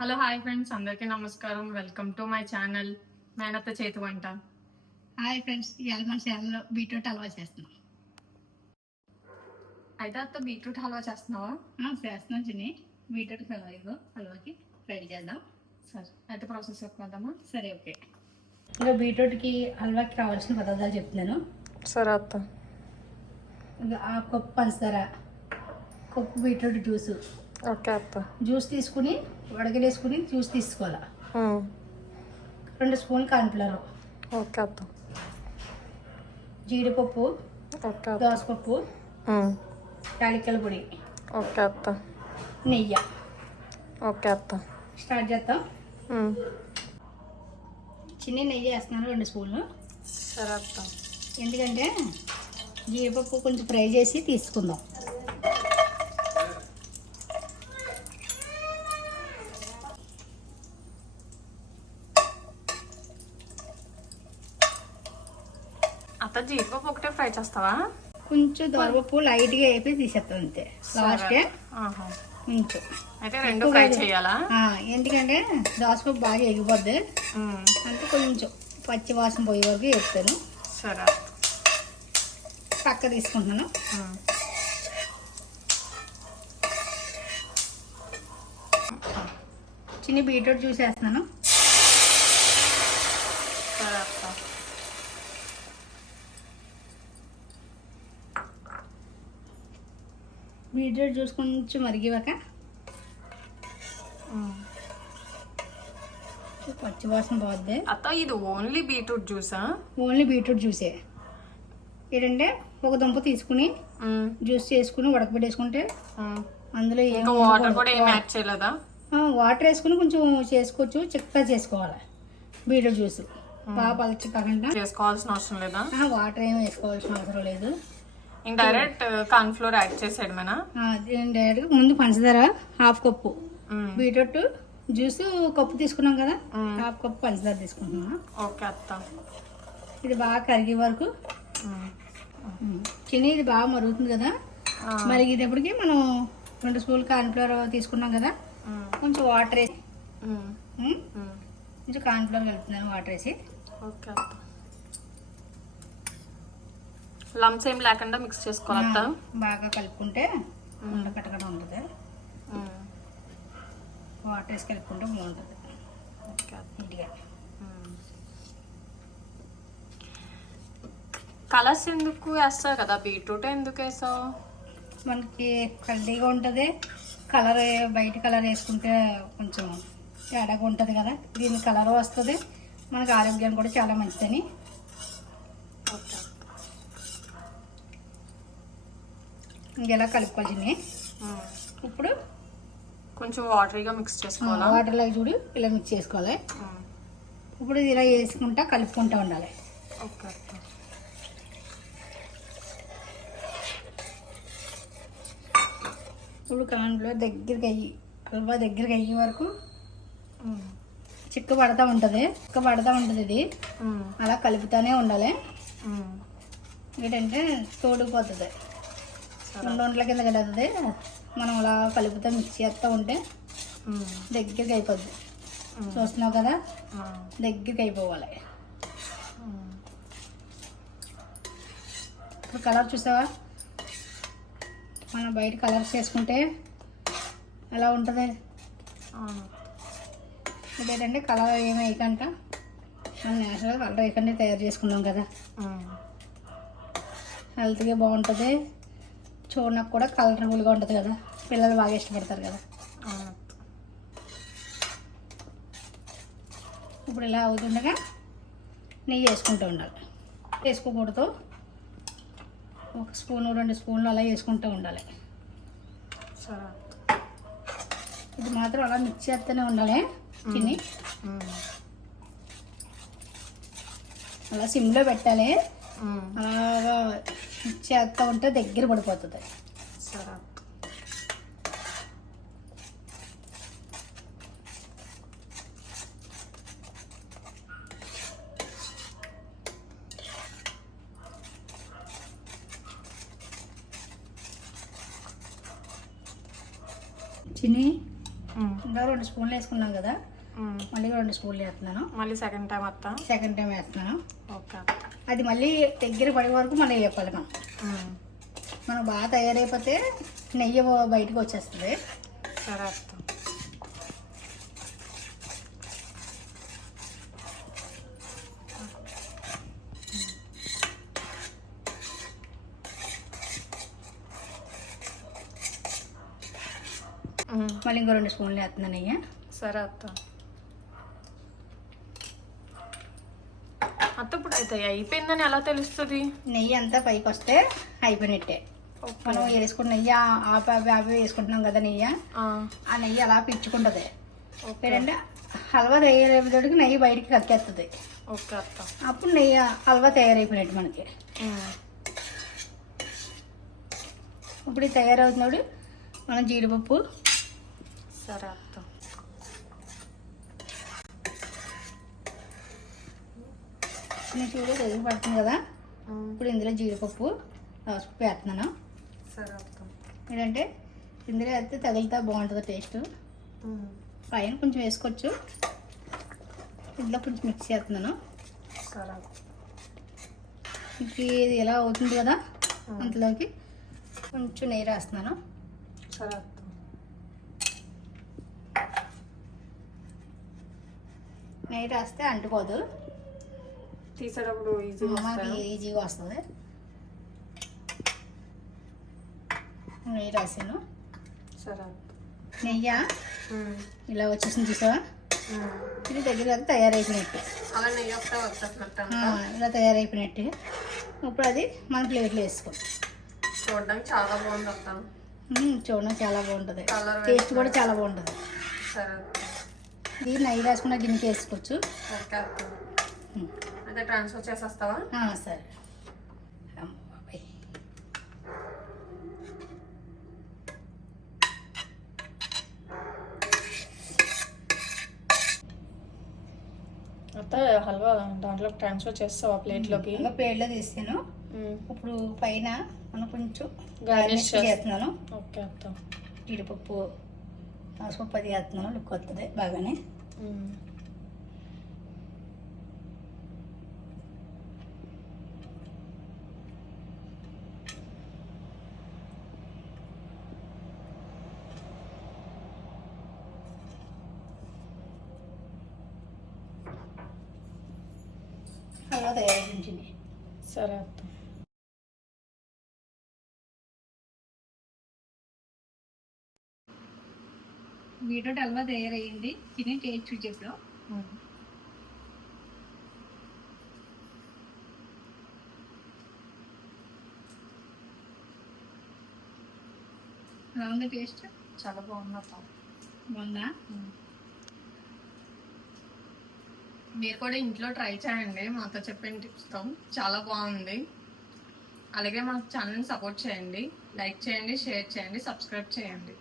Hello hi friends, అందరికీ నమస్కారం. Welcome to my channel మేనత్త చేతి వంట. హాయ్ ఫ్రెండ్స్, ఇవాళ మన ఛానల్లో బీట్రూట్ హల్వా చేస్తున్నాం. అయితే అత్త బీట్రూట్ హల్వా చేస్తున్నావా? చేస్తున్నాం చిన్ని. బీట్రూట్ హల్వా ఇగో హల్వాకి రెడీ చేద్దాం. సరే, అయితే ప్రాసెస్ చెప్పేద్దామా? సరే, ఓకే. ఇంకా బీట్రూట్కి హల్వాకి కావాల్సిన పదార్థాలు చెప్తున్నాను. సరే అత్త. ఇంకా ఆ కప్పు పంచదార, కప్పు బీట్రూట్ జ్యూసు. ఓకే అత్త. జ్యూస్ తీసుకుని వడగలేసుకుని జ్యూస్ తీసుకోవాలి. 2 స్పూన్లు కార్న్ఫ్లవర్. ఓకే అత్త. జీడిపప్పు, ఓకే. దోసపప్పు, యాలక్కల పొడి. ఓకే అత్త. నెయ్యి. ఓకే అత్త. స్టార్ట్ చేద్దాం. చిన్న నెయ్యి వేస్తున్నాను 2 స్పూన్లు. సరే అత్త. ఎందుకంటే జీడిపప్పు కొంచెం ఫ్రై చేసి తీసుకుందాం. అత్త జీడిపప్పు ఒకటే ఫ్రై చేస్తావా? కొంచెం దోరపప్పు లైట్గా వేపి తీసేస్తాం అంతే. లాస్ట్ కొంచెం అయితే 2 ఫ్రై చేయాలా? ఎందుకంటే దోసపప్పు బాగా ఎగిపోద్ది, అంటే కొంచెం పచ్చి వాసన పోయే వరకు వేస్తాను. సరే. పక్క తీసుకుంటున్నాను. చిన్న బీట్రూట్ జ్యూస్ వేస్తున్నాను. సరే అత్త. బీట్రూట్ జ్యూస్ కొంచెం మరిగివాక పచ్చి వాసన పోద్ది. అత్త, ఇది ఓన్లీ బీట్రూట్ జ్యూసా? ఓన్లీ బీట్రూట్ జ్యూసే. ఏంటంటే ఒక దుంప తీసుకుని జ్యూస్ చేసుకుని ఉడకబెట్టేసుకుంటే అందులో వాటర్ కూడా ఏం యాడ్ చేయలేదా? వాటర్ వేసుకుని కొంచెం చేసుకోవచ్చు. చిక్కగా చేసుకోవాలి బీట్రూట్ జ్యూస్. బాగా పలచి కాకుండా చేసుకోవాల్సిన అవసరం లేదా? వాటర్ ఏమి వేసుకోవాల్సిన అవసరం లేదు. డైరెక్ట్ కార్న్ ఫ్లోర్ యాడ్ చేసేయడమేనా? డైరెక్ట్ ముందు పంచదార 1/2 కప్పు, బీట్రూట్ జ్యూస్ కప్పు తీసుకున్నాం కదా, 1/2 కప్పు పంచదార తీసుకుంటున్నాం. ఓకే అత్త. ఇది బాగా కరిగే వరకు చిన్ని ఇది బాగా మరుగుతుంది కదా. మరిగేటప్పటికి మనం 2 స్పూన్లు కార్న్ఫ్లవర్ తీసుకున్నాం కదా, కొంచెం వాటర్ వేసి కొంచెం కార్న్ఫ్లవర్ కలుపుతున్నాను వాటర్ వేసి. ఓకే అత్త. లంప్స్ ఏం లేకుండా మిక్స్ చేసుకోవాలత్త. బాగా కలుపుకుంటే ఉండకట్టకుండా ఉంటుంది. వాటర్ వేసి కలుపుకుంటే బాగుంటుంది. నీట్గా. కలర్స్ ఎందుకు వేస్తావు కదా, బీట్రూట్ ఎందుకు వేసావు? మనకి కల్తీగా ఉంటుంది. కలర్ బయట కలర్ వేసుకుంటే కొంచెం తేడాగా ఉంటుంది కదా, దీని కలర్ వస్తుంది, మనకు ఆరోగ్యం కూడా చాలా మంచిదని. ఇంకెలా కలుపుకోవాలి. ఇప్పుడు కొంచెం వాటరీగా మిక్స్ చేసుకోవాలి. వాటర్లో చూడు ఇలా మిక్స్ చేసుకోవాలి. ఇప్పుడు ఇలా వేసుకుంటా కలుపుకుంటూ ఉండాలి. ఓకే. ఇప్పుడు కాన్లో దగ్గరికి అయ్యి హల్వా దగ్గరికి అయ్యే వరకు చిక్క పడతా ఉంటుంది ఇది. అలా కలుపుతూనే ఉండాలి. ఏంటంటే తోడుకుపోతుంది, ఉండల కింద కలుగుతుంది. మనం అలా కలుపుతా మిక్స్ చేస్తూ ఉంటే దగ్గరికి అయిపోద్ది. చూస్తున్నావు కదా, దగ్గరికి అయిపోవాలి. ఇప్పుడు కలర్ చూసావా, మనం బయట కలర్స్ చేసుకుంటే ఎలా ఉంటుంది. ఇదేంటంటే కలర్ ఏమి వేయకంట, మనం నేచురల్గా కలర్ వేయకుండా తయారు చేసుకున్నాం కదా, హెల్త్గా బాగుంటుంది. చూడడానికి కూడా కలర్ఫుల్గా ఉంటుంది కదా, పిల్లలు బాగా ఇష్టపడతారు కదా. ఇప్పుడు ఇలా అవుతుండగా నెయ్యి వేసుకుంటూ ఉండాలి. వేసుకోకూడదు, 1 స్పూను 2 స్పూన్లు అలా వేసుకుంటూ ఉండాలి. ఇది మాత్రం అలా మిక్స్ చేస్తూనే ఉండాలి. చిన్ని అలా సిమ్లో పెట్టాలి. అలాగా మిక్స్ చేస్తూ ఉంటే దగ్గర పడిపోతుంది. చిన్ని ఇంకా 2 స్పూన్లు వేసుకున్నాం కదా, మళ్ళీ 2 స్పూన్లు వేస్తున్నాను. మళ్ళీ సెకండ్ టైం అత్త. సెకండ్ టైం వేస్తున్నాను. ఓకే. అది మళ్ళీ దగ్గర పడే వరకు మళ్ళీ వేపాలి మనం. మనం బాగా తయారైపోతే నెయ్యి బయటకు వచ్చేస్తుంది. సరే అత్త. మళ్ళీ ఇంకో 2 స్పూన్లు వేస్తున్నాను నెయ్యి. సరే అత్త. అత్త ఇప్పుడు అయితే అయిపోయిందని ఎలా తెలుస్తుంది? నెయ్యి అంతా పైకి వస్తే అయిపోయినట్టే. మనం వేసుకున్న నెయ్యి ఆపి వేసుకుంటున్నాం కదా నెయ్యి, ఆ నెయ్యి అలా పిచ్చుకుంటుంది. ఏంటంటే హల్వా తయారైపోయేటికి నెయ్యి బయటికి కక్కేస్తుంది. ఓకే అత్త. అప్పుడు నెయ్యి హల్వా తయారైపోయినట్టు మనకి. ఇప్పుడు ఇది తయారవుతున్నాడు మనం జీడిపప్పు. సరే అత్త. చూడు దగ్గర పడుతుంది కదా, ఇప్పుడు ఇందులో జీడిపప్పు పసుపు వేస్తున్నాను. సరే అత్త. ఏంటంటే ఇందులో వేస్తే తగిలితే బాగుంటుంది టేస్ట్. పైన కొంచెం వేసుకోవచ్చు. ఇందులో కొంచెం మిక్స్ చేస్తున్నాను. సరే. ఇది ఎలా అవుతుంది కదా, అంతలోకి కొంచెం నెయ్యి రాస్తున్నాను. సరే అత్త. నెయ్యి రాస్తే అంటుకోదు, తీసేటప్పుడు మనకి ఈజీగా వస్తుంది. నెయ్యి రాసాను. సరే. నెయ్యి ఇలా వచ్చేసింది చూసావా, ఇది దగ్గర తయారైపోయినట్టు. అలా నెయ్యి వస్తే వచ్చేసినట్టు ఇలా తయారైపోయినట్టు. ఇప్పుడు అది మన ప్లేట్లో వేసుకోండి. చూడడానికి చాలా బాగుంది అత్త. చూడడానికి చాలా బాగుంటుంది, టేస్ట్ కూడా చాలా బాగుంటుంది. సరే. ఇది నెయ్యి రాసుకున్న గిన్నెకి వేసుకోవచ్చు. ఓకే అత్త. అయితే ట్రాన్స్ఫర్ చేసేస్తావా? సరే. అత్త హల్వా దాంట్లో ట్రాన్స్ఫర్ చేస్తావా ప్లేట్లోకి? ప్లేట్లో తీస్తాను. ఇప్పుడు పైన మనం కొంచెం గార్నిష్ చేస్తున్నాను. ఓకే అత్త. జీడిపప్పు పసుపు అది వేస్తున్నాను, లుక్ వస్తుంది బాగానే. అలా తయారైంది. సరే అత్త. బీట్రూట్ హల్వా తయారయ్యింది. తిని టేస్ట్ చూసేప్పుడు ఎలా ఉంది టేస్ట్? చాలా బాగుంది అత్త. బాగుందా? మీరు కూడా ఇంట్లో ట్రై చేయండి మాతో చెప్పిన టిప్స్తో. చాలా బాగుంది. అలాగే మా ఛానల్ని సపోర్ట్ చేయండి, లైక్ చేయండి, షేర్ చేయండి, సబ్స్క్రైబ్ చేయండి.